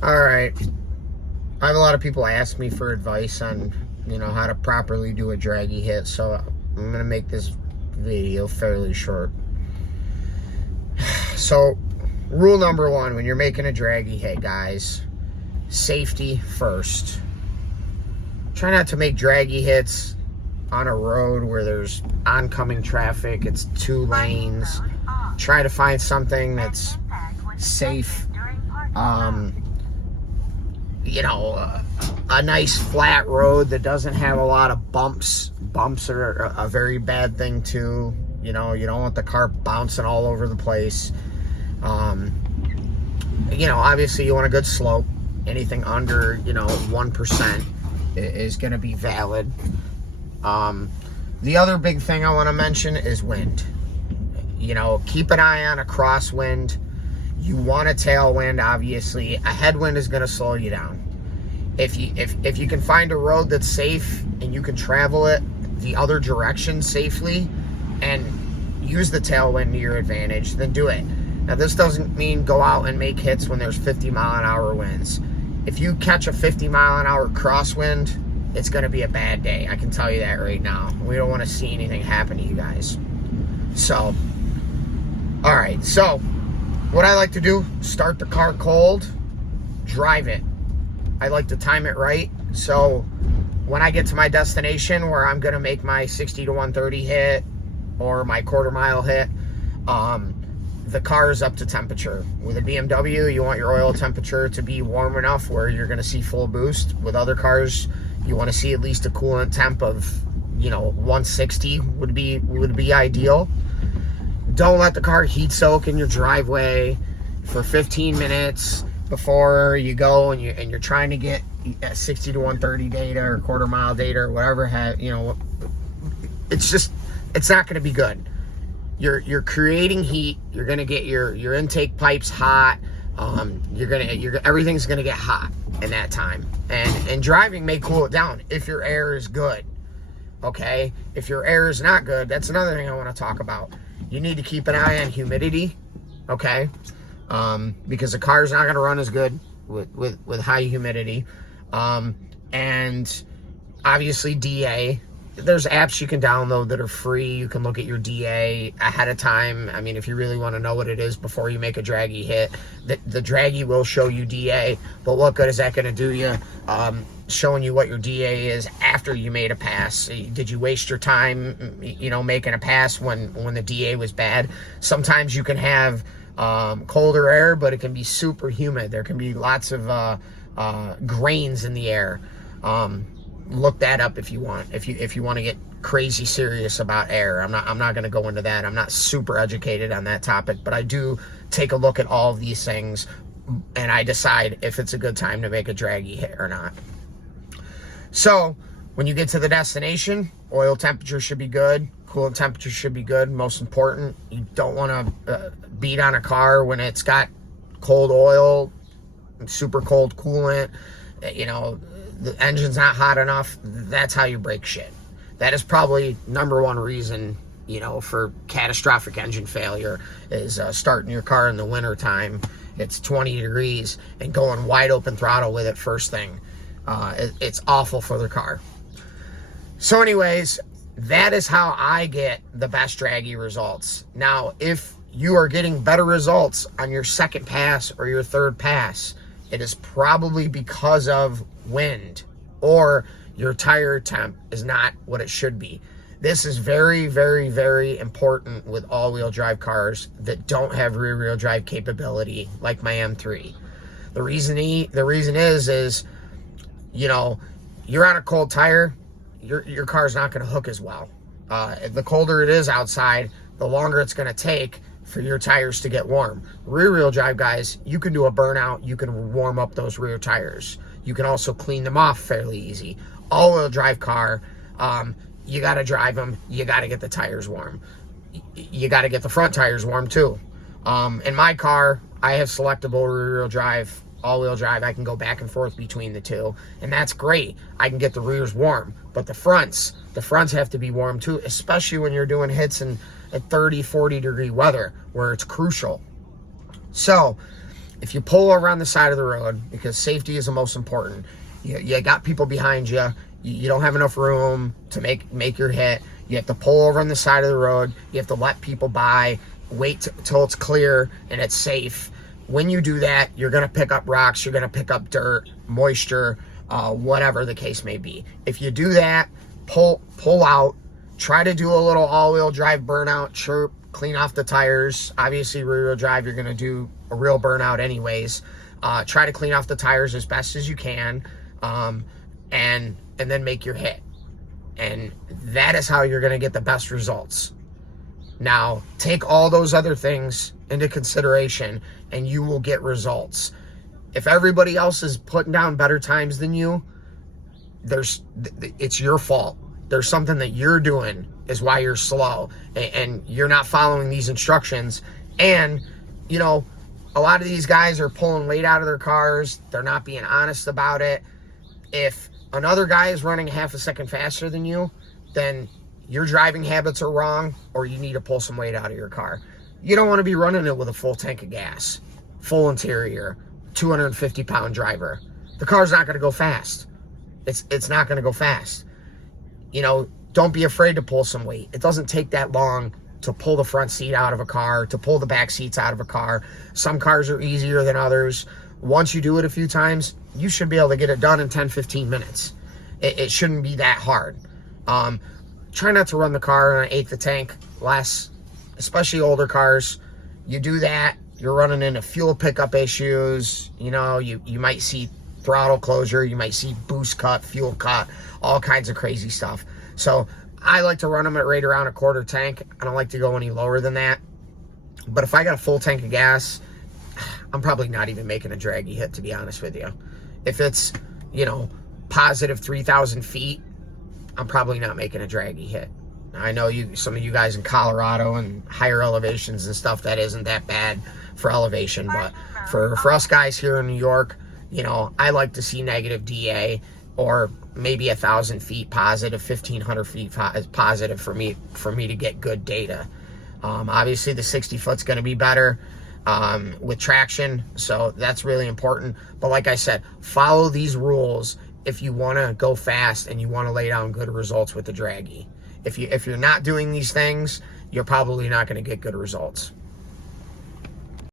All right. I have a lot of people ask me for advice on, how to properly do a draggy hit, so I'm going to make this video fairly short. So, rule number one when you're making a draggy hit, guys, safety first. Try not to make draggy hits on a road where there's oncoming traffic, it's 2 lanes. Try to find something that's safe. A nice flat road that doesn't have a lot of bumps. Bumps are a very bad thing too. You don't want the car bouncing all over the place. Obviously you want a good slope. Anything under, 1% is going to be valid. The other big thing I want to mention is wind. Keep an eye on a crosswind. You want a tailwind, obviously. A headwind is going to slow you down. If you can find a road that's safe and you can travel it the other direction safely and use the tailwind to your advantage, then do it. Now, this doesn't mean go out and make hits when there's 50-mile-an-hour winds. If you catch a 50-mile-an-hour crosswind, it's going to be a bad day. I can tell you that right now. We don't want to see anything happen to you guys. So, all right. So, what I like to do, start the car cold, drive it. I like to time it right. So when I get to my destination where I'm going to make my 60 to 130 hit or my quarter-mile hit, the car is up to temperature. With a BMW, you want your oil temperature to be warm enough where you're going to see full boost. With other cars, you want to see at least a coolant temp of, 160 would be ideal. Don't let the car heat soak in your driveway for 15 minutes before you go and you're trying to get 60 to 130 data or quarter-mile data or whatever. It's not going to be good. You're creating heat. You're going to get your intake pipes hot. Everything's going to get hot in that time. And driving may cool it down if your air is good. Okay? If your air is not good, that's another thing I want to talk about. You need to keep an eye on humidity. Okay? Because the car's not going to run as good with high humidity. And obviously DA. There's apps you can download that are free. You can look at your DA ahead of time. I mean, if you really want to know what it is before you make a draggy hit, the draggy will show you DA. But what good is that going to do you? Showing you what your DA is after you made a pass. Did you waste your time, making a pass when the DA was bad? Sometimes you can have colder air, but it can be super humid. There can be lots of grains in the air. Look that up if you want. If you want to get crazy serious about air, I'm not going to go into that. I'm not super educated on that topic, but I do take a look at all of these things, and I decide if it's a good time to make a draggy hit or not. So when you get to the destination, oil temperature should be good. Coolant temperature should be good. Most important, you don't want to beat on a car when it's got cold oil, super cold coolant. The engine's not hot enough. That's how you break shit. That is probably number one reason, for catastrophic engine failure is starting your car in the winter time. It's 20 degrees and going wide open throttle with it first thing. It's awful for the car. So anyways, that is how I get the best draggy results. Now, if you are getting better results on your second pass or your third pass, it is probably because of wind or your tire temp is not what it should be. This is very, very, very important with all-wheel drive cars that don't have rear-wheel drive capability like my M3. The reason is you're on a cold tire, your car's not going to hook as well. The colder it is outside, the longer it's going to take for your tires to get warm. Rear-wheel drive guys, you can do a burnout. You can warm up those rear tires. You can also clean them off fairly easy. All-wheel drive car, you got to drive them. You got to get the tires warm. You got to get the front tires warm too. In my car, I have selectable rear-wheel drive, all-wheel drive. I can go back and forth between the two, and that's great. I can get the rears warm, but the fronts have to be warm too, especially when you're doing hits at 30, 40 degree weather where it's crucial. So if you pull over on the side of the road, because safety is the most important, you got people behind you, you don't have enough room to make your hit, you have to pull over on the side of the road, you have to let people by, wait till it's clear and it's safe. When you do that, you're going to pick up rocks, you're going to pick up dirt, moisture, whatever the case may be. If you do that, pull out, try to do a little all-wheel drive burnout, chirp, clean off the tires. Obviously, rear-wheel drive, you're going to do a real burnout anyways. Try to clean off the tires as best as you can, and then make your hit. And that is how you're going to get the best results. Now, take all those other things into consideration, and you will get results. If everybody else is putting down better times than you, it's your fault. There's something that you're doing is why you're slow, and you're not following these instructions. And, you know, a lot of these guys are pulling weight out of their cars. They're not being honest about it. If another guy is running half a second faster than you, then your driving habits are wrong, or you need to pull some weight out of your car. You don't want to be running it with a full tank of gas, full interior, 250-pound driver. The car's not going to go fast. It's not going to go fast. You know, don't be afraid to pull some weight. It doesn't take that long to pull the front seat out of a car, to pull the back seats out of a car. Some cars are easier than others. Once you do it a few times, you should be able to get it done in 10, 15 minutes. It shouldn't be that hard. Try not to run the car on an eighth of tank less, especially older cars. You do that, you're running into fuel pickup issues. You know, you might see throttle closure, you might see boost cut, fuel cut, all kinds of crazy stuff. So I like to run them at right around a quarter tank. I don't like to go any lower than that. But if I got a full tank of gas, I'm probably not even making a Dragy hit, to be honest with you. If it's, you know, positive 3,000 feet, I'm probably not making a Dragy hit. I know some of you guys in Colorado and higher elevations and stuff, that isn't that bad for elevation. But for us guys here in New York, you know, I like to see negative DA, or maybe 1,000 feet positive, 1,500 feet positive for me to get good data. Obviously, the 60 foot's going to be better with traction, so that's really important. But like I said, follow these rules if you want to go fast and you want to lay down good results with the Dragy. If you're not doing these things, you're probably not going to get good results.